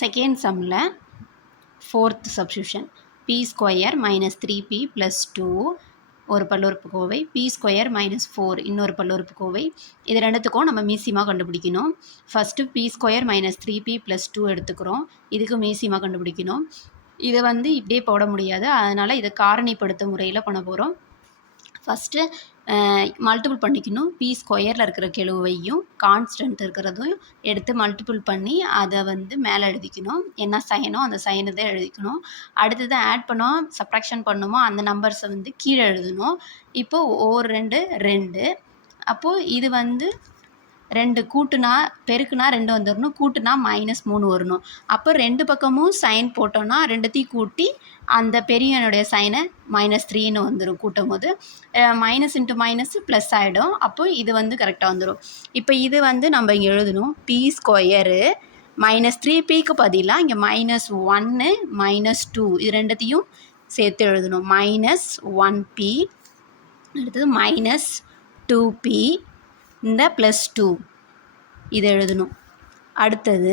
Second சம்மில் fourth substitution P square minus 3p plus 2 ஒரு பல்லுறுப்புக்கோவை, பி ஸ்கொயர் மைனஸ் 4 இன்னொரு பல்லுறுப்புக்கோவை. இது ரெண்டுத்துக்கும் நம்ம மீசிமா கண்டுபிடிக்கணும். First p square minus 3p plus 2 எடுத்துக்கிறோம். இதுக்கு மீசிமா கண்டுபிடிக்கணும். இதை இப்படியே போட முடியாது, அதனால் இதை காரணிப்படுத்த முறையில் பண்ண போகிறோம். ஃபஸ்ட்டு மல்டிபிள் பண்ணிக்கணும். பி ஸ்கொயரில் இருக்கிற கெழுவையும் கான்ஸ்டன்ட் இருக்கிறதையும் எடுத்து மல்டிபிள் பண்ணி அதை மேலே எழுதிக்கணும். என்ன சைனோ அந்த சைனை தான் எழுதிக்கணும். அடுத்தது ஆட் பண்ணோம், சப்ராக்ஷன் பண்ணுமோ அந்த நம்பர்ஸை கீழே எழுதணும். இப்போது ஓர் 2 2. அப்போது இது 2 கூட்டுனா பெருக்குனா 2 வந்துடணும், கூட்டுனா -3 வரணும். அப்போ ரெண்டு பக்கமும் சைன் போட்டோன்னா ரெண்டுத்தையும் கூட்டி அந்த பெரியனுடைய சைனை -3ன்னு வந்துடும். கூட்டும் போது மைனஸ் இன்ட்டு மைனஸ் ப்ளஸ் ஆகிடும். அப்போ இது கரெக்டாக வந்துடும். இப்போ இது நம்ம இங்கே எழுதணும். பி ஸ்கொயரு -3pக்கு பதிலாக இங்கே -1 -2 இது ரெண்டுத்தையும் சேர்த்து எழுதணும். -1p அடுத்தது -2p இந்த +2 இதை எழுதணும். அடுத்தது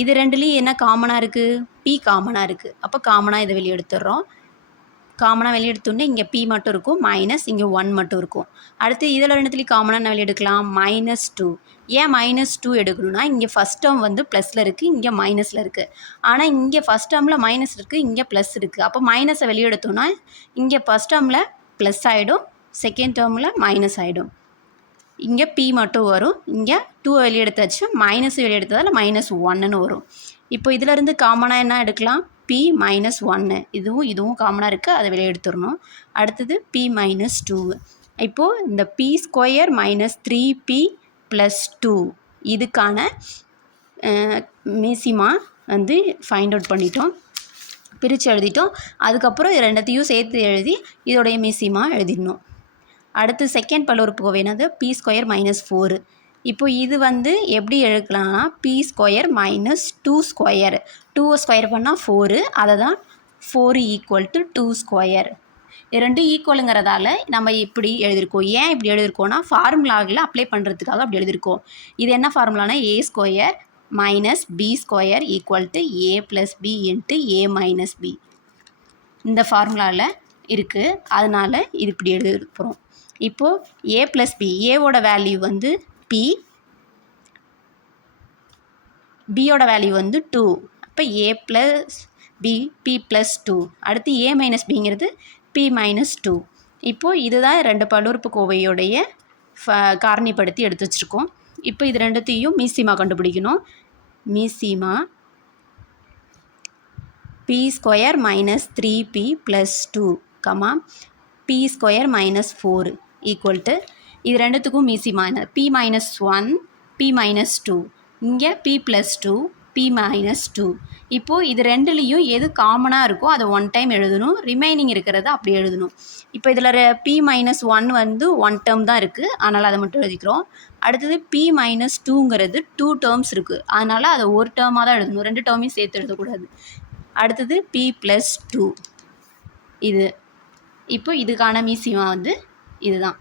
இது ரெண்டுலேயும் என்ன காமனாக இருக்குது? பி காமனாக இருக்குது. அப்போ காமனாக இதை வெளியே எடுத்துடுறோம். காமனாக வெளியே எடுத்தோடனே இங்கே பி மட்டும் இருக்கும், மைனஸ் இங்கே 1 மட்டும் இருக்கும். அடுத்து இதில் ரெண்டுத்துலேயும் காமனாக என்ன வெளியே எடுக்கலாம்? -2. ஏன் -2 எடுக்கணும்னா இங்கே ஃபஸ்ட் டேர்ம் ப்ளஸில் இருக்குது, இங்கே மைனஸில் இருக்குது. ஆனால் இங்கே ஃபஸ்ட் டேர்மில் மைனஸ் இருக்குது, இங்கே ப்ளஸ் இருக்குது. அப்போ மைனஸை வெளியே எடுத்தோன்னா இங்கே ஃபஸ்ட் டேர்மில் ப்ளஸ் ஆகிடும், செகண்ட் டேர்மில் மைனஸ் ஆகிடும். இங்கே பி மட்டும் வரும், இங்கே 2 வெளியே எடுத்தாச்சு, மைனஸ் வெளியே எடுத்ததால் -1ன்னு வரும். இப்போ இதிலேருந்து காமனாக என்ன எடுக்கலாம்? p -1. இதுவும் காமனாக இருக்குது, அதை வெளியே எடுத்துடணும். அடுத்தது p -2. இப்போது இந்த p square minus 3p plus 2 இதுக்கான மீசிமா ஃபைண்ட் அவுட் பண்ணிட்டோம், பிரித்து எழுதிட்டோம். அதுக்கப்புறம் இது ரெண்டத்தையும் சேர்த்து எழுதி இதோடைய மீசிமா எழுதிடணும். அடுத்து செகண்ட் பல்லுறுப்புக்கோவை என்னது? P square -4. இப்போ இது எப்படி எழுக்கலாம்னா பி ஸ்கொயர் -2 ஸ்கொயர். 2 ஸ்கொயர் பண்ணால் 4, அதை தான் 4 = 2 ஸ்கொயர். இது ரெண்டும் ஈக்குவலுங்கிறதால நம்ம இப்படி எழுதியிருக்கோம். ஏன் இப்படி எழுதியிருக்கோன்னா ஃபார்முலாவில் அப்ளை பண்ணுறதுக்காக அப்படி எழுதியிருக்கோம். இது என்ன ஃபார்முலானா a square minus b square = a + b × a - b. இந்த ஃபார்முலாவில் இருக்குது, அதனால் இது இப்படி எழுத போகிறோம். இப்போது a + b, ஏவோட வேல்யூ p, பியோட வேல்யூ 2. அப்போ a + b p + 2. அடுத்து a - bங்கிறது p - 2. இப்போது இதுதான் ரெண்டு பல்லுறுப்புக்கோவையோடைய காரணிப்படுத்தி எடுத்து வச்சுருக்கோம். இப்போ இது ரெண்டுத்தையும் மீசிமா கண்டுபிடிக்கணும். மீசிமா p square -3p + 2, p square -4 = இது ரெண்டுத்துக்கும் மீசிமா p -1 p -2, இங்கே p + 2 p -2. இப்போது இது ரெண்டுலேயும் எது காமனாக இருக்கோ அதை 1 டைம் எழுதணும், ரிமைனிங் இருக்கிறத அப்படி எழுதணும். இப்போ இதில் p -1 1 டேர்ம் தான் இருக்குது, அதனால் அதை மட்டும் எழுதிக்கிறோம். அடுத்தது p -2ங்கிறது 2 டேர்ம்ஸ் இருக்குது, அதனால் அதை ஒரு டேர்மாக தான் எழுதணும், 2 டேர்மையும் சேர்த்து எழுதக்கூடாது. அடுத்தது p + 2 இது. இப்போ இதுக்கான மீசிமா இதுதான்.